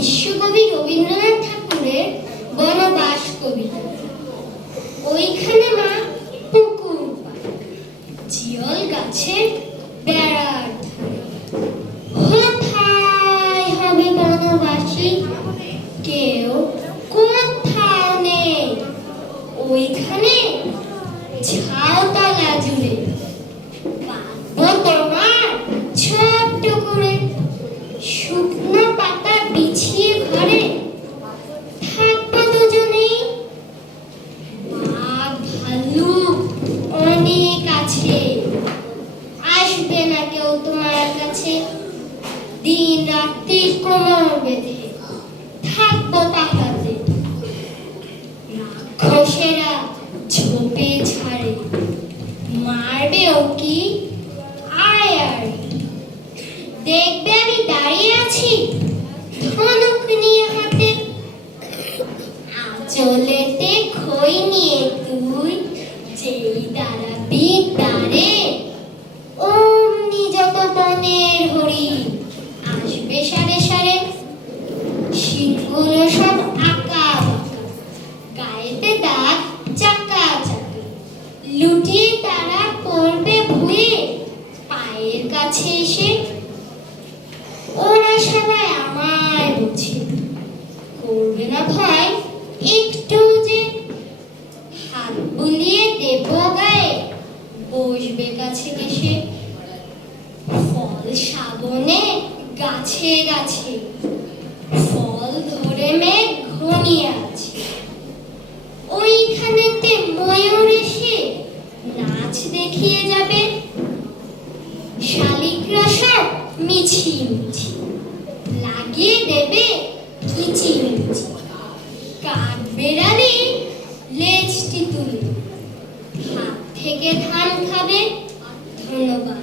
বিশ্বকবি রবীন্দ্রনাথ ঠাকুরের বনবাস কবিতা। ওইখানে মা পুকুর পাড়, জিয়ল গাছের বেড়ার ধারে। কোথায় হবে বনবাসী, কেউ কোথাও নেই। ওইখানে ঝাউতলা জুড়ে তোমার ছোট্ট করে শুকনো পাতা বিছিয়ে ঘরে থাকবো দুজনেই। বাঘ ভাল্লুক অনেক আছে, আসবে না কেউ তোমার কাছে। দিন রাত্রি কোমর বেঁধে থাকবো তাকাতে। রাক্ষসেরা ঝোপে ঝাড়ে মারবেও কি, আয় আর দেখবে আমি দাঁড়িয়ে আছি ধনুক নিয়ে হাতে। আঁচলেতে খই নিয়ে তুই যেই দাঁড়াবি দ্বারে, অমনি যত বনের হরিণ আসবে সারে সারে। শিংগুলো সব আঁকা বাঁকা, গায়েতে দাগ চাকা চাকা, লুটিয়ে তারা পড়বে ভুয়ে পায়ের কাছে এসে। ওরা সবাই আমায় বুঝে, করবে না ভয় একটু যে। হাত বুলিয়ে দেব গায়ে, বসবে কাছে ঘেসে। ফল শ্রাবণে গাছে গাছে, ফল ধরে মেঘ ঘনিয়ে আছে। ওইখানেতে ময়ূর এসে নাচ দেখিয়ে যাবে। শালিকরা সব মিছিমিছি লাগিয়ে দেবে কিচিমিচি। কাক বেড়ালি লেজটি তুলে হাত থেকে ধান খাবে। ধন্যবাদ।